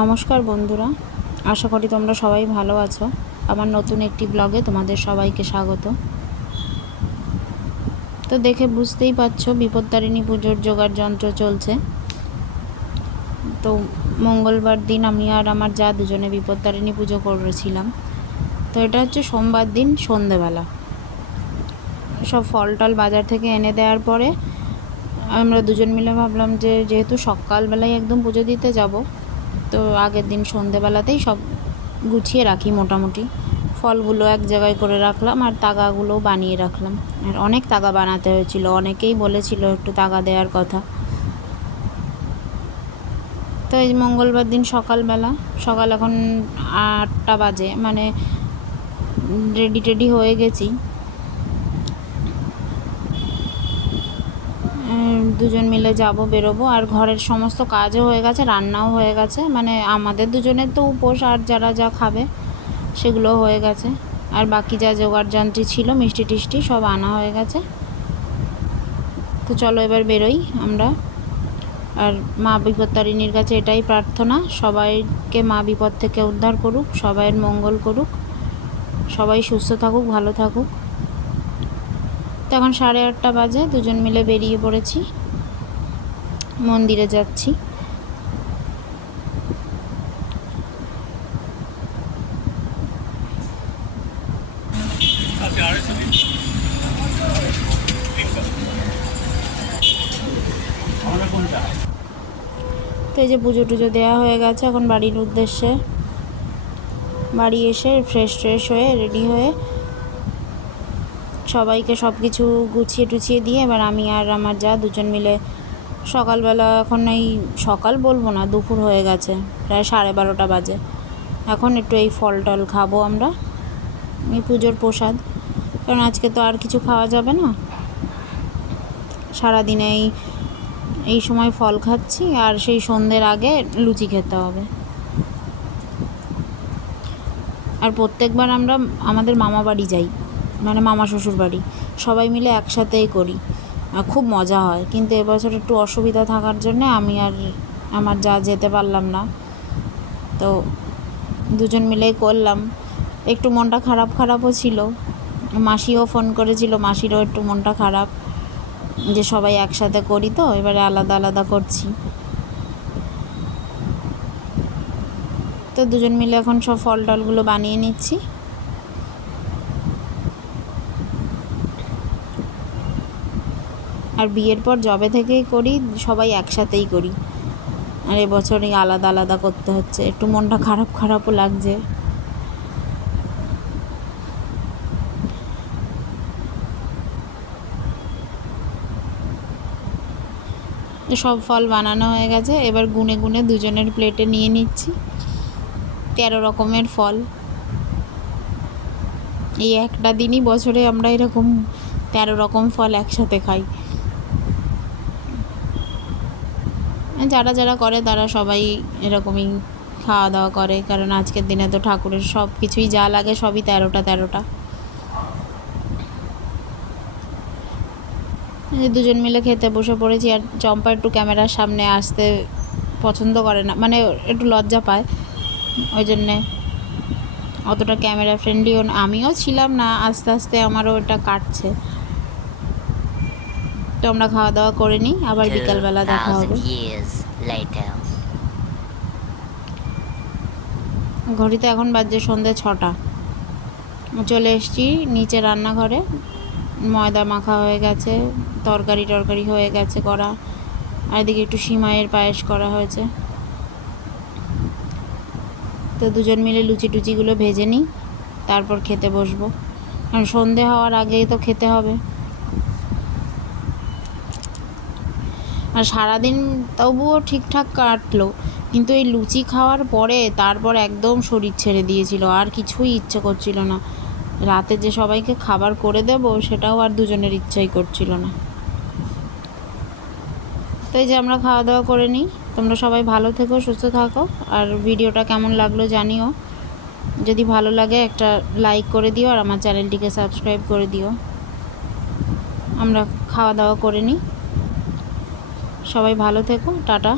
নমস্কার বন্ধুরা, আশা করি তোমরা সবাই ভালো আছো। আমার নতুন একটি ব্লগে তোমাদের সবাইকে স্বাগত। তো দেখে বুঝতেই পারছো বিপত্তারিণী পুজোর জোগাড় যন্ত্র চলছে। তো মঙ্গলবার দিন আমি আর আমার যা দুজনে বিপত্তারিণী পুজো করেছিলাম। তো এটা হচ্ছে সোমবার দিন সন্ধেবেলা সব ফল টল বাজার থেকে এনে দেওয়ার পরে আমরা দুজন মিলে ভাবলাম যে যেহেতু সকালবেলায় একদম পুজো দিতে যাব, তো আগের দিন সন্ধেবেলাতেই সব গুছিয়ে রাখি। মোটামুটি ফলগুলো এক জায়গায় করে রাখলাম আর তাগাগুলোও বানিয়ে রাখলাম। আর অনেক তাগা বানাতে হয়েছিল, অনেকেই বলেছিল একটু তাগা দেওয়ার কথা। তো এই মঙ্গলবার দিন সকাল এখন 8টা বাজে, মানে রেডি হয়ে গেছি। দুজন মিলে বেরোবো। আর ঘরের সমস্ত কাজও হয়ে গেছে, রান্নাও হয়ে গেছে, মানে আমাদের দুজনের তো উপোস, আর যারা যা খাবে সেগুলো হয়ে গেছে। আর বাকি যা জোগাড় যন্ত্রী ছিল, মিষ্টি টিষ্টি সব আনা হয়ে গেছে। তো চলো এবার বেরোই আমরা। আর মা বিপত্তারিণীর কাছে এটাই প্রার্থনা, সবাইকে মা বিপদ থেকে উদ্ধার করুক, সবাইয়ের মঙ্গল করুক, সবাই সুস্থ থাকুক, ভালো থাকুক। তো এখন 8:30 বাজে, দুজন মিলে বেরিয়ে পড়েছি, মন্দিরে যাচ্ছি। তো এই যে পুজো টুজো দেওয়া হয়ে গেছে, এখন বাড়ির উদ্দেশ্যে। বাড়ি এসে ফ্রেশ হয়ে রেডি হয়ে সবাইকে সব কিছু গুছিয়ে টুছিয়ে দিয়ে এবার আমি আর আমার যা দুজন মিলে সকালবেলা, এখন এই সকাল বলবো না, দুপুর হয়ে গেছে, প্রায় 12:30 বাজে। এখন একটু এই ফল টল খাবো আমরা, এই পুজোর প্রসাদ। কারণ আজকে তো আর কিছু খাওয়া যাবে না, সারাদিনে এই সময় ফল খাচ্ছি, আর সেই সন্ধ্যের আগে লুচি খেতে হবে। আর প্রত্যেকবার আমরা আমাদের মামা বাড়ি যাই, মানে মামা শ্বশুর বাড়ি, সবাই মিলে একসাথেই করি, খুব মজা হয়। কিন্তু এবছর একটু অসুবিধা থাকার জন্য আমি আর আমার যা যেতে পারলাম না। তো দুজন মিলেই করলাম। একটু মনটা খারাপও ছিল, মাসিও ফোন করেছিল, মাসিরও একটু মনটা খারাপ যে সবাই একসাথে করি, তো এবারে আলাদা আলাদা করছি। তো দুজন মিলে এখন সব ফল টলগুলো বানিয়ে নিচ্ছি। আর বিয়ের পর যবে থেকেই করি সবাই একসাথেই করি, আর এবছরই আলাদা আলাদা করতে হচ্ছে, একটু মনটা খারাপও লাগছে। সব ফল বানানো হয়ে গেছে, এবার গুনে গুনে দুজনের প্লেটে নিয়ে নিচ্ছি 13 রকমের ফল। এই একটা দিনই বছরে আমরা এরকম 13 রকম ফল একসাথে খাই। যারা যারা করে তারা সবাই এরকমই খাওয়া দাওয়া করে, কারণ আজকের দিনে তো ঠাকুরের সব কিছুই যা লাগে সবই 13টা। দুজন মিলে খেতে বসে পড়েছি। আর চম্পা একটু ক্যামেরার সামনে আসতে পছন্দ করে না, মানে একটু লজ্জা পায়, ওই জন্যে অতটা ক্যামেরা ফ্রেন্ডলিও আমিও ছিলাম না। আস্তে আস্তে আমারও এটা কাটছে। তো আমরা খাওয়া দাওয়া করে নিই, আবার বিকালবেলা দেখা হবে। ঘড়িতে এখন বাজে সন্ধ্যে 6টা। চলে এসেছি নিচে রান্নাঘরে, ময়দা মাখা হয়ে গেছে, তরকারি হয়ে গেছে করা, আর এদিকে একটু সিমাইয়ের পায়েস করা হয়েছে। তো দুজন মিলে লুচি টুচিগুলো ভেজে নিই, তারপর খেতে বসবো, কারণ সন্ধে হওয়ার আগেই তো খেতে হবে। আর সারাদিন তবুও ঠিকঠাক কাটলো, কিন্তু এই লুচি খাওয়ার পরে তারপর একদম শরীর ছেড়ে দিয়েছিল, আর কিছুই ইচ্ছে করছিল না। রাতে যে সবাইকে খাবার করে দেবো সেটাও আর দুজনের ইচ্ছাই করছিল না। তো এই যে আমরা খাওয়া দাওয়া করে নিই। তোমরা সবাই ভালো থেকো, সুস্থ থাকো। আর ভিডিওটা কেমন লাগলো জানিও, যদি ভালো লাগে একটা লাইক করে দিও, আর আমার চ্যানেলটিকে সাবস্ক্রাইব করে দিও। আমরা খাওয়া দাওয়া করে নিই, সবাই ভালো থেকো, টাটা।